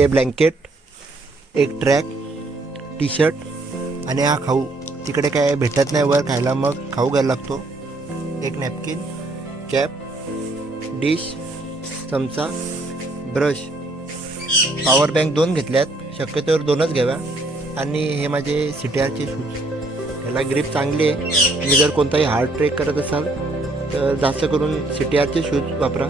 घेतली ब्लँकेट एक track T shirt आणि हा खाऊ. तिकडे काय भेटत नाही वर खायला मग खाऊ घ्यायला लागतो. एक नॅपकिन कॅप डिश चमचा ब्रश पॉवर बँक दोन घेतल्यात. शक्यतोवर दोनच घ्याव्या. आणि हे माझे सी टी आरचे शूज ह्याला ग्रीप चांगली आहे. तुम्ही जर कोणताही हार्ड ट्रेक करत असाल तर जास्त करून सी टी आरचे शूज वापरा.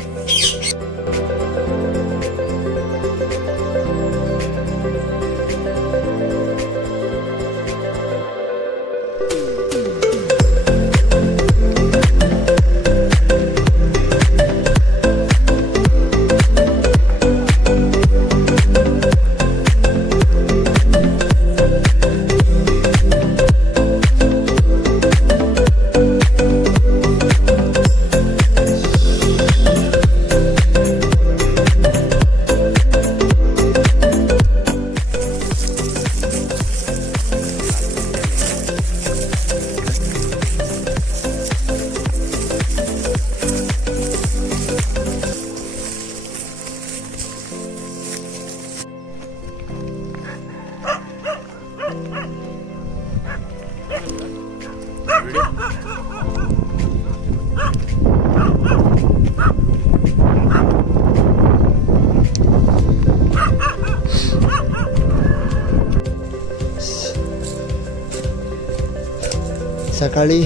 सकाळी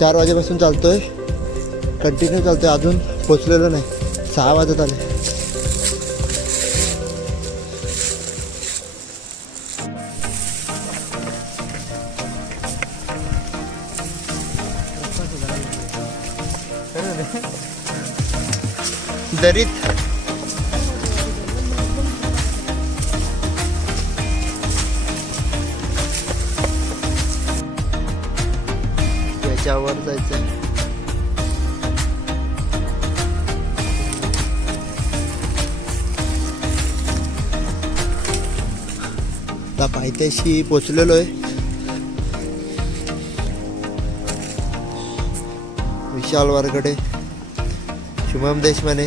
चार वाजेपासून चालतो आहे कंटिन्यू चालतो आहे अजून पोचलेलो नाही. सहा वाजत आले. दरीत. वर जायचं. आता पायथ्याशी पोचलेलो आहे विशाल वारकडे शुभम देशमाने.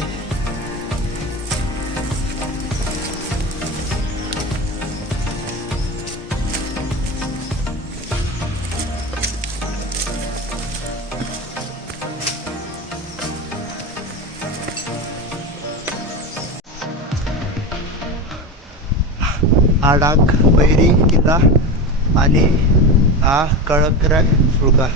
आडाक डाग किल्ला आणि हा कळकरा सुळका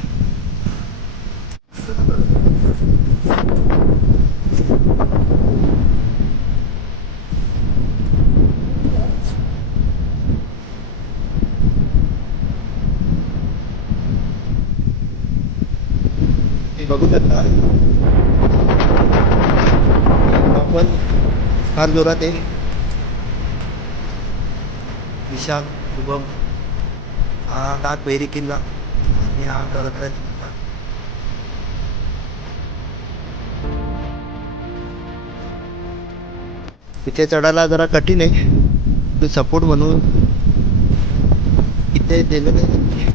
बघू शकता. आपण फार जोरात आहे विशाल शुभम हा नाग किल्ला आणि हा कळकरा किल्ला इथे चढायला जरा कठीण आहे सपोर्ट म्हणून इथे दिलेलं आहे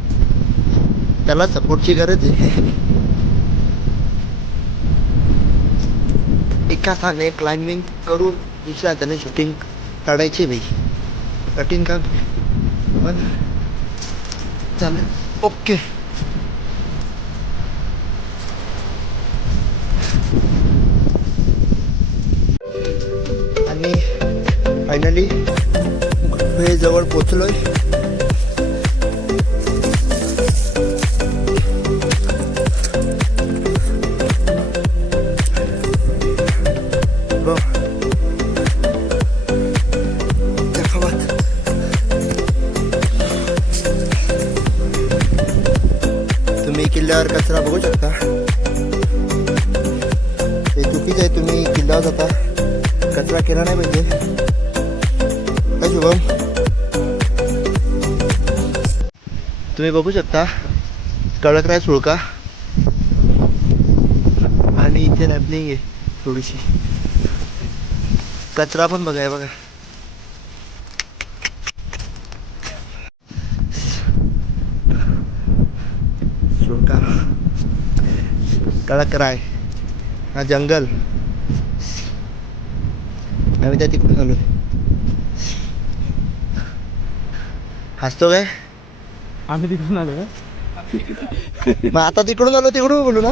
त्याला सपोर्टची गरज आहे एका हाताने क्लाइम्बिंग करून दुसऱ्या हाताने शूटिंग काढायची भाई कठीण काम पण चालेल ओके आणि फायनली हे जवळ पोचलोय कचरा काय शुभम तुम्ही बघू शकता कळकराय सुळका आणि इथे लॅबलिंग आहे थोडीशी कचरा पण बघाय बघा सुळका कळकराय हा जंगल आम्ही त्या तिकडे आलोय हसतो काय आम्ही तिकडून आलो मग आता तिकडून आलो तिकडून बोलू ना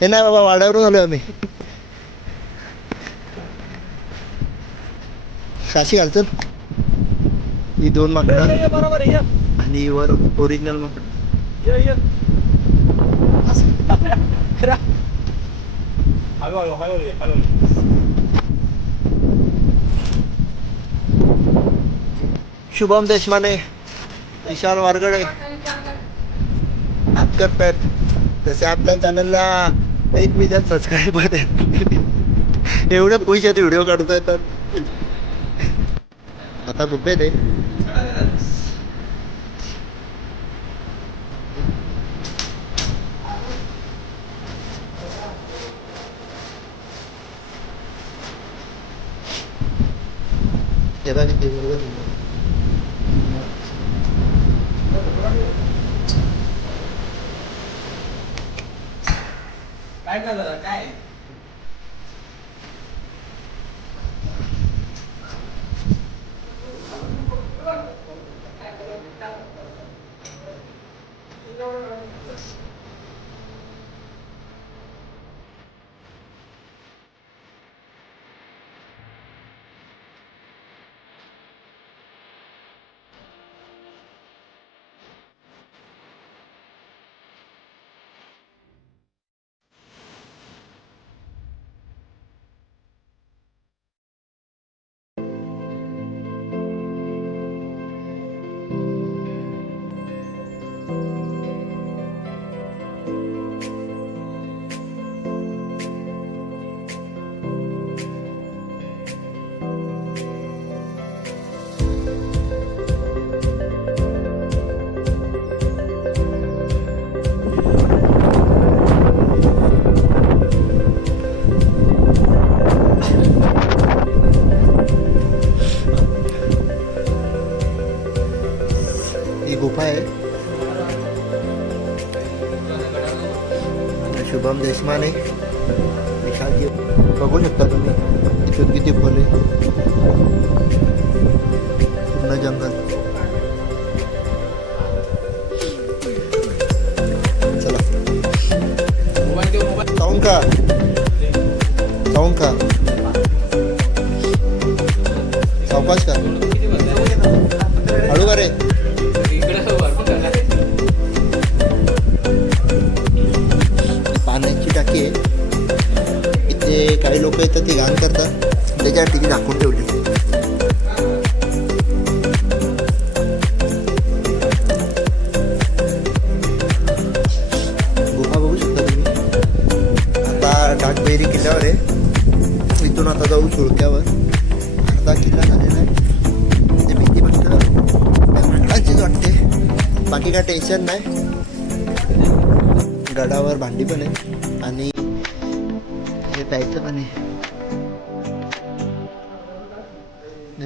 हे नाही बाबा वाड्यावरून आलो आम्ही काशी घालचल ही दोन माकडं बरोबर आहे आणि वर ओरिजिनल माकड ये ये हळू हळू हळू हळू शुभम देशमाने विशाल वारगडे. आप करतायत तसे आपल्या चॅनलला एक मिलियन सबस्क्राईबर आहेत. एवढे पैशात व्हिडिओ काढता येतात. आता रुपये ते तेव्हा किती Tonka. जाऊन का का सावकाश का हळू का रे पाण्याची टाकी आहे. इथे काही लोक येतात ती घाण करतात. त्याच्या ती दाखवून ठेवली. किल्ल्यावर आहे. इथून आता जाऊ सुळक्यावर. अर्धा किल्ला झालेला आहे. ते भीती फक्त माणसाचीच वाटते. बाकी काय टेन्शन नाही. गडावर भांडी पण आहे आणि हे प्यायचं पण आहे.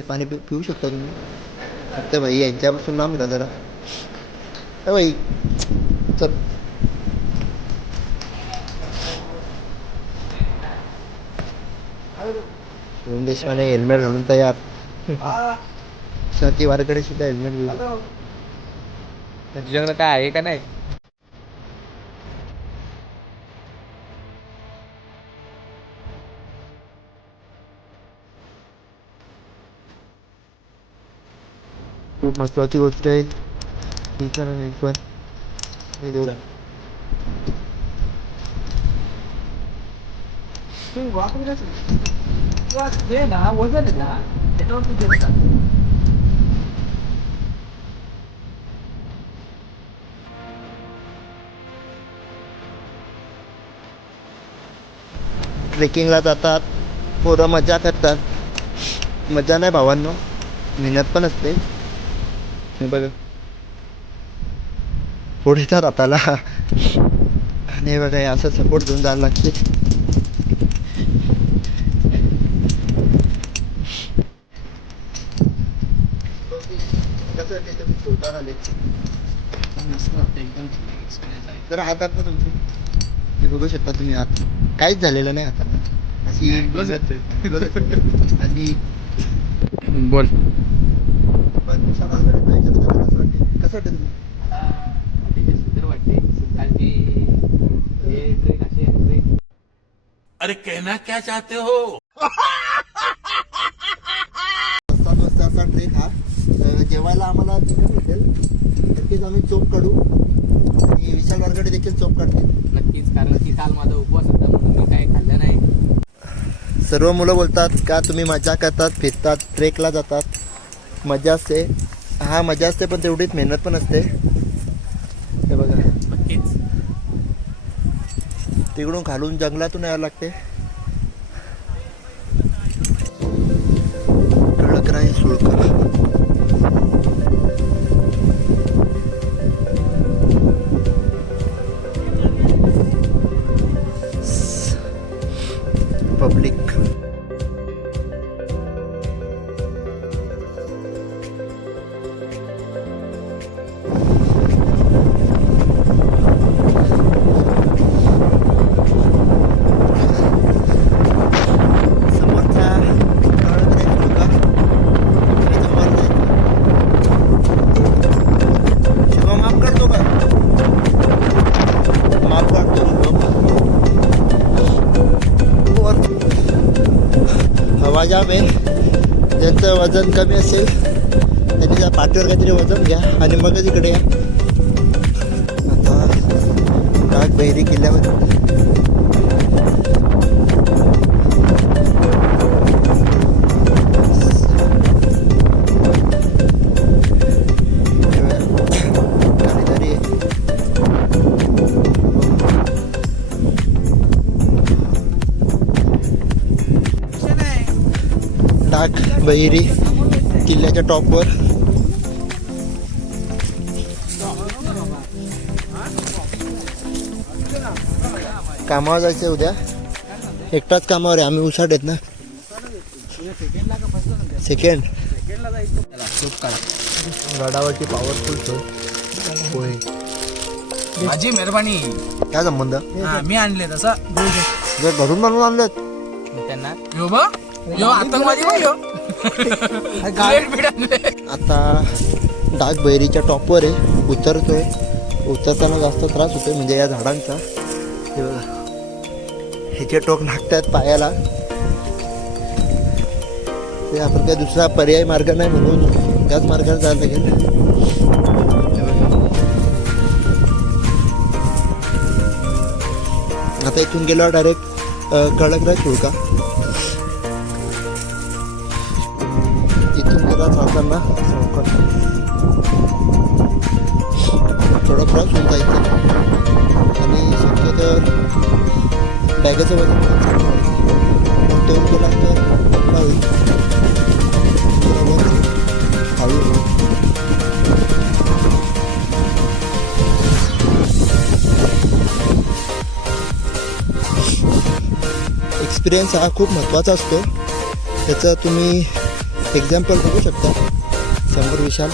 पाणी पि पिऊ शकता तुम्ही? फक्त भाई यांच्यापासून लांब का जरा? भाई चल. शिवम देशपांडे हेल्मेट घालून तयार. सती वारकडे सुद्धा हेल्मेट घेऊन तुझ्याकडे काय आहे का नाही? खूप महत्वाची गोष्ट आहे. करा एक पण हे देऊ. हे ना वजन आहे ना त्याच्यावर तू देत ट्रेकिंगला जातात. पोरं मजा करतात. मजा नाही भावांनो. मेहनत पण असते. हे बघा. पुढे तर आताला आणि बघा असं सपोर्ट घेऊन जायला लागते. जरा हातात ना तुमचे. हे बघू शकता तुम्ही हात काहीच झालेलं नाही हातात अशी आणि बोल. कसं वाटतं. हे अरे कहना क्या चाहते हो सात वाजता असा ट्रेक हा अं, जेवायला आम्हाला चिकन भेटेल नक्कीच आम्ही चोप काढू. आणि विशाल वारकडे देखील चोप काढतील नक्कीच कारण की काल माझा उपवास होता म्हणून मी काही खाल्लं नाही. सर्व मुलं बोलतात का तुम्ही मजा करतात फिरतात ट्रेकला जातात? मजा असते. हा मजा असते पण तेवढीच मेहनत पण असते. हे बघा. नक्कीच. तिकडून खालून जंगलातून यायला लागते. कळक नाही माझ्या मेन ज्यांचं वजन कमी असेल त्यांनी त्या पाठीवर काहीतरी वजन घ्या आणि मगच इकडे या. आता काग बहिरी डाक बहिरी किल्ल्याच्या टॉपवर कामावर जायचं उद्या. एकटाच कामावर आहे. आम्ही उसाट आहेत ना. सेकंड गडावरची पॉवरफुल शो पोहे. माझी मेहरबानी. काय संबंध? हा मी आणले तसं. जर घरून बनवून आणलेत. त्यांना. यो आतंकवादी आणले. आता डाक बैरीच्या टॉपवर आहे उतरतोय. उतरताना जास्त त्रास होतोय म्हणजे या झाडांचा. हे बघा. ह्याचे टोक लागतात पायाला. ते आपण काही दुसरा पर्याय मार्ग नाही म्हणून त्याच मार्गाने जायला लागेल. हे बघा. आता इथून गेलो डायरेक्ट कडकराज शुल्का इथून चौकट थोडा क्रॉस होऊन जायचं आणि शक्यतो बॅगेचं वजन पण दोन केला तर पक्का होईल. बरोबर. हळू एक्सपिरियन्स हा खूप महत्त्वाचा असतो. त्याचं तुम्ही एक्झाम्पल बघू शकता. शंभर विशाल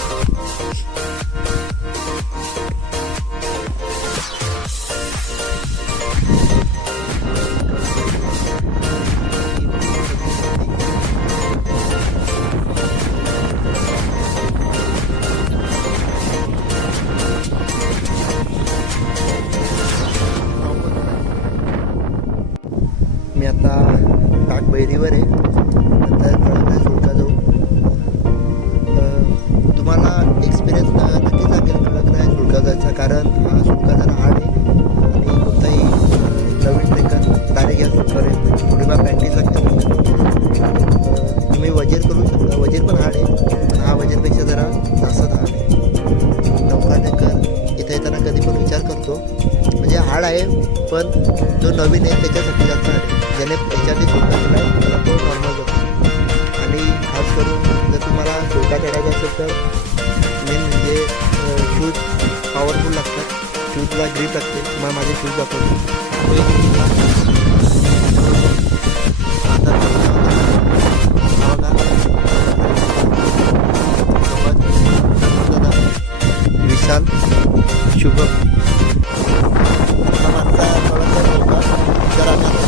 पण जो नवीन आहे त्याच्यासाठी जास्त आहे. ज्याने त्याच्याआधी शुल्का केला आहे त्याला तो नॉर्मल जातो आणि खास करून जर तुम्हाला शुल्का चढायचा असेल तर मेन म्हणजे शूज पॉवरफुल लागतात. शूजला ग्रीप लागते. मग माझे शूज वापरतो आता दादा विशाल शुभम. जर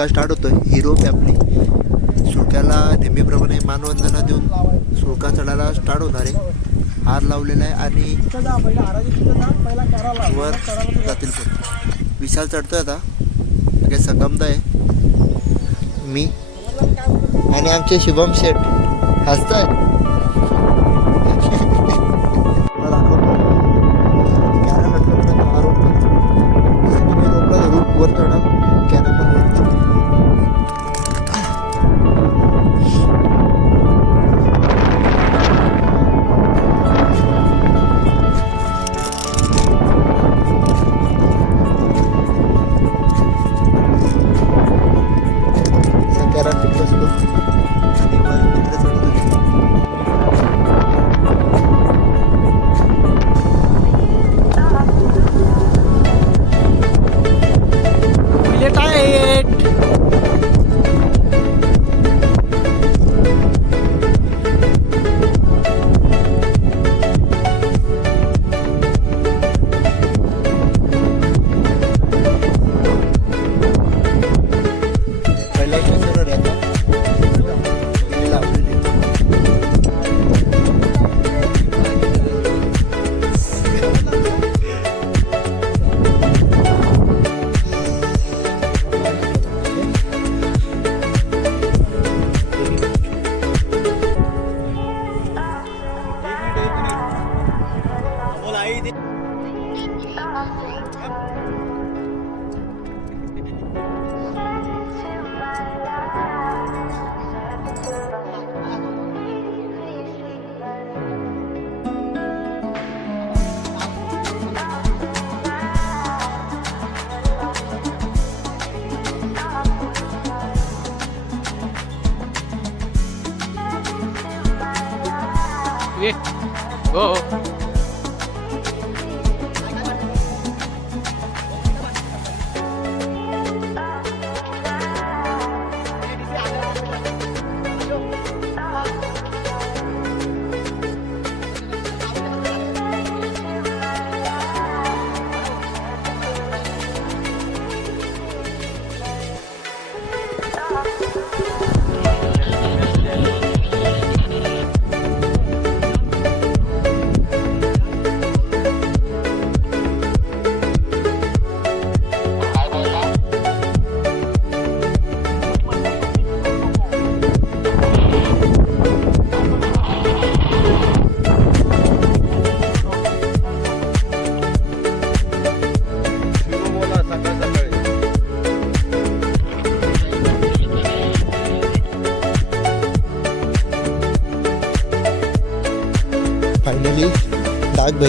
सुळका स्टार्ट होतो हिरो रोप आपली सुळक्याला नेहमीप्रमाणे मानवंदना देऊन सुळका चढायला स्टार्ट होणार आहे. हार लावलेला आहे आणि वर जातील पण विशाल चढतोय आता. सगळे संगमदा आहे. मी आणि आमचे शुभम शेठ. हसत आहे ये हो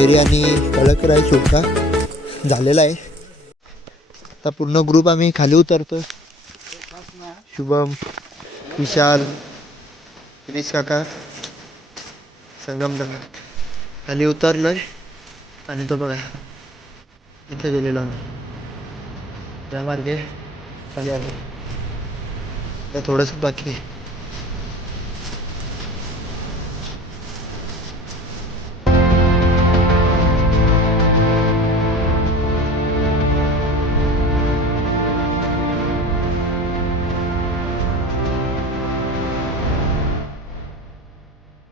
डाग आणि आणि कळकराय सुटका झालेला आहे. आता पूर्ण ग्रुप आम्ही खाली उतरतो शुभम विशाल दिनेश काका संगम दंगा खाली उतरलोय आणि तो बघा इथे गेलेलो आम्ही त्या मार्गे खाली आलो. थोडंसं बाकी आहे.